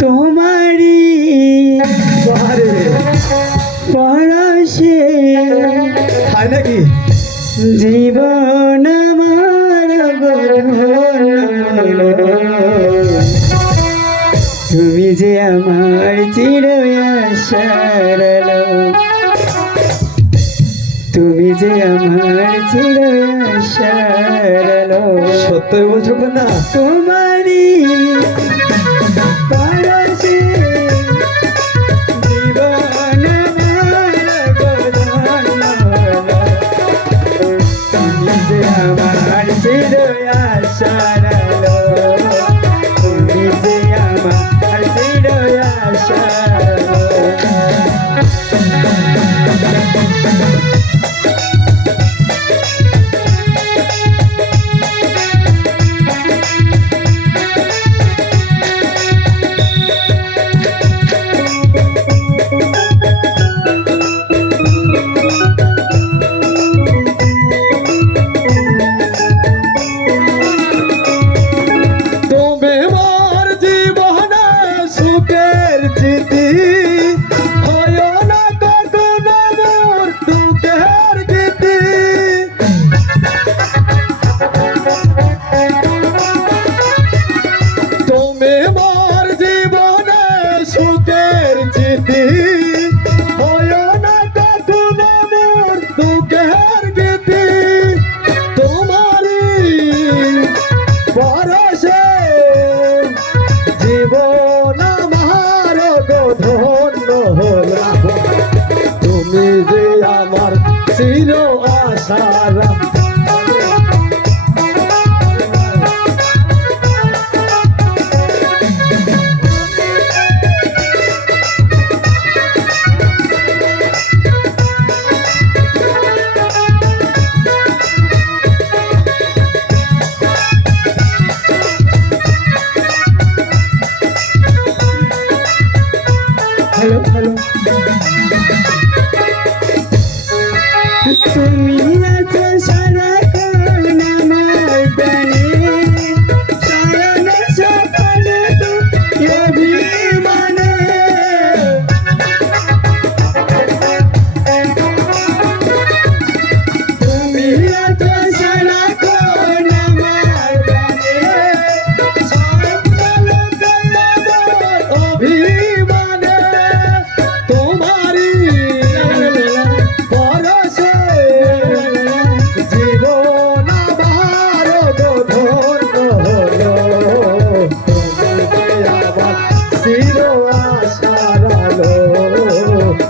তোমারি পরশে তাই নাকি? জীবন আমার গধন, তুমি যে আমার চির আশার আলো, তুমি যে আমার চির আশার আলো। সত্যই বলছো না? তোমারি পরশে জীবন আমার গধন, তুমি যে আমার চির আশার আলো, তুমি যে আমার চির আশার আলো। তুমি মোর জীবনে সুখের স্মৃতি, হয় না কখনো মোর দুঃখের গীতি। তুমি মোর জীবনে সুখের স্মৃতি, হয় না কখনো মোর দুঃখের গীতি। তোমারি পরশে জীবন আমার ধন্য হলো, তুমি যে আমার চির আশারা। হ্যালো হ্যালো, তুমি আছো সারাক্ষণ আমার প্রাণে, সারানো সকালে তুমি অভিমানে। তুমি আছো সারাক্ষণ আমার প্রাণে, সকাল আমার অভিমানে। তোমারি পরশে জীবন আমার ধন্য হলো, তুমি যে আমার চির আশার আলো,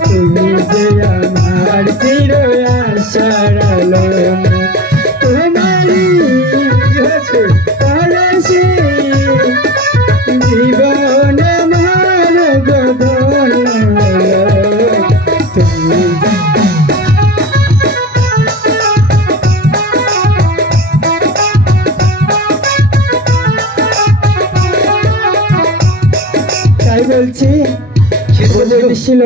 তুমি যে আমার চির আশার আলো। তোমারি কি হয়েছে? পরশে জীবন আমার গগন, তুমি তাই বলছি, কি বলছো? বলেছিল